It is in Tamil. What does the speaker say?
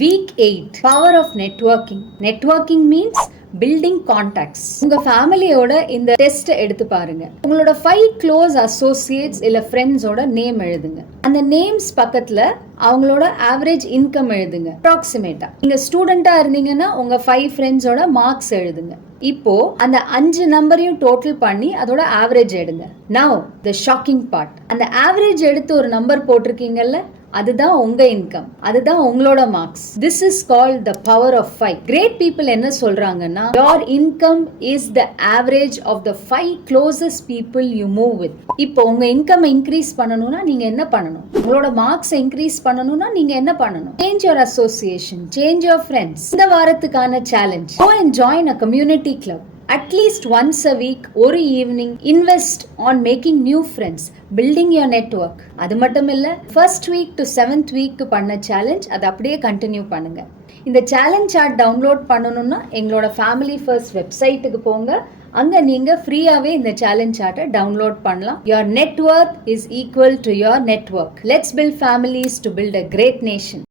Week 8 Power of Networking. Networking means building contacts. உங்க ஃபேமிலியோட இந்த டெஸ்ட் எடுத்து பாருங்க. உங்களோட 5 க்ளோஸ் அசோசியேட்ஸ் இல்ல ஃப்ரெண்ட்ஸோட நேம் எழுதுங்க. அந்த நேம்ஸ் பக்கத்துல அவங்களோட ஆவரேஜ் இன்கம் எழுதுங்க. அப்ராக்சிமேட்டா நீங்க ஸ்டூடெண்டா இருந்தீங்கன்னா உங்க 5 ஃப்ரெண்ட்ஸோட மார்க்ஸ் எழுதுங்க. இப்போ அந்த 5 நம்பரையும் டோட்டல் பண்ணி அதோட ஆவரேஜ் எடுங்க. நவ் தி ஷாக்கிங் பார்ட், அந்த ஆவரேஜ் எடுத்து ஒரு நம்பர் போட்டிருக்கீங்கல்ல, அதுதான் உங்க இன்கம், அதுதான் உங்களோட marks. This is called the power of 5. Great people என்ன சொல்றாங்கன்னா, your income is the average of the 5 closest people you move with. இப்போ உங்க இன்கம் இன்க்ரீஸ் பண்ணணும்னா நீங்க என்ன பண்ணணும்? உங்களோட மார்க்ஸ் இன்க்ரீஸ் பண்ணணும்னா நீங்க என்ன பண்ணணும்? Change your association, change your friends. இந்த வாரத்துக்கான challenge, go and join a community club. At least once a week, ஒரு evening invest on making new friends, building your network. அது மட்டும் இல்ல, first week to 7th week பண்ண சேலஞ்ச் அதை அப்படியே கண்டினியூ பண்ணுங்க. இந்த சேலஞ்ச் சார்ட் டவுன்லோட் பண்ணணும்னா எங்களோட ஃபேமிலி ஃபர்ஸ்ட் வெப்சைட்டுக்கு போங்க. அங்க நீங்க ஃப்ரீயாவே இந்த சேலஞ்ச் சார்ட்டை டவுன்லோட் பண்ணலாம். Your network is equal to your network. Let's build families to build a great nation.